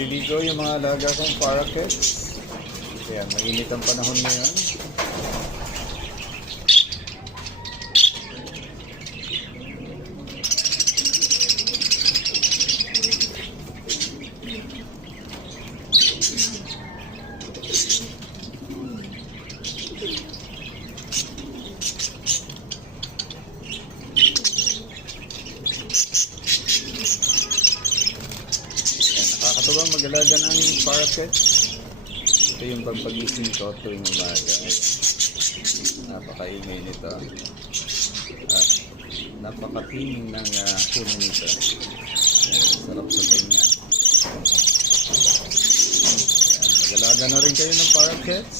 Naliligo yung mga alaga kong parakeets. Kaya mainit ang panahon ngayon. Nakakatuwang mag-alaga ng parakeets. Ito yung pampagising ko tuwing umaga. Napakaingay nito. At napakapining ng puno nito. Sarap sa tinga. Mag-alaga na rin kayo ng parakeets.